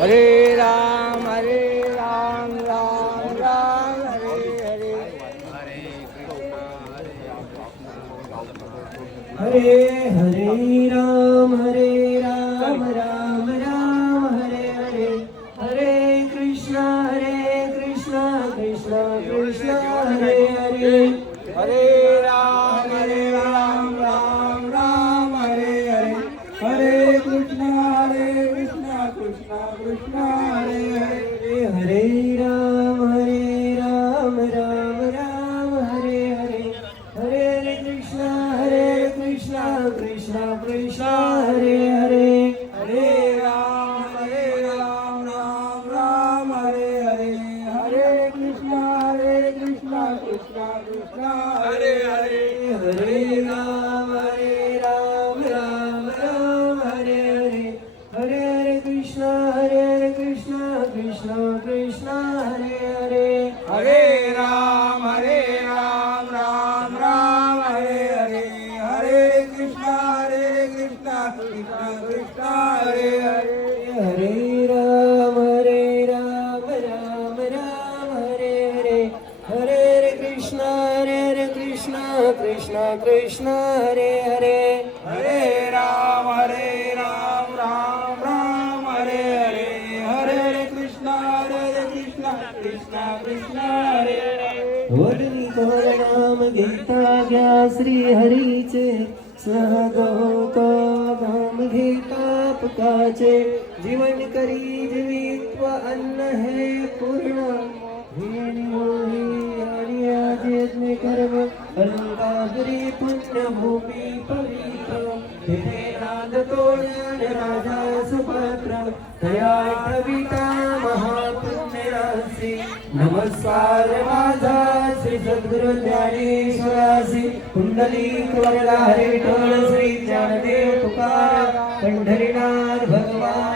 हरे राम राम राम हरे हरे। हरे हरे राम राम राम हरे हरे। हरे कृष्णा कृष्णा कृष्णा हरे हरे। हरे राम राम राम हरे हरे। हरे कृष्णा कृष्णा कृष्णा हरे हरे। हरे राम राम राम हरे हरे। हरे कृष्णा कृष्णा कृष्णा हरे हरे। हरे राम राम हरे हरे। हरे कृष्णा कृष्णा कृष्णा हरे हरे। हरे राम राम हरे हरे। हरे कृष्णा कृष्णा कृष्णा हरे हरे। हरे राम राम हरे हरे। हरे कृष्णा कृष्णा कृष्णा हरे हरे। हरे राम राम हरे हरे। हरे कृष्णा कृष्णा कृष्णा हरे हरे। हरे राम राम हरे हरे। हरे कृष्णा कृष्णा कृष्णा हरे हरे। वदनी कोण नाम घेता घ्या श्री हरीचे। सहगोतो नाम घेता पुकाचे। जीवन करी जीवित्व अन्न हे पूर्ण। हे निमोही आणि आजेज्ञ कर्म अलंकापुरी पुण्यभूमी पवित्र। तिथे नांदतो राजा सुभद्र तया कविता महापुण्यराशी। नमस्कार माझा श्री सद्गुरु ज्ञानेश्वरासी। कुंडलिक वरदा हरे विठ्ठल श्री ज्ञानदेव तुकाराम पंढरीनाथ भगवान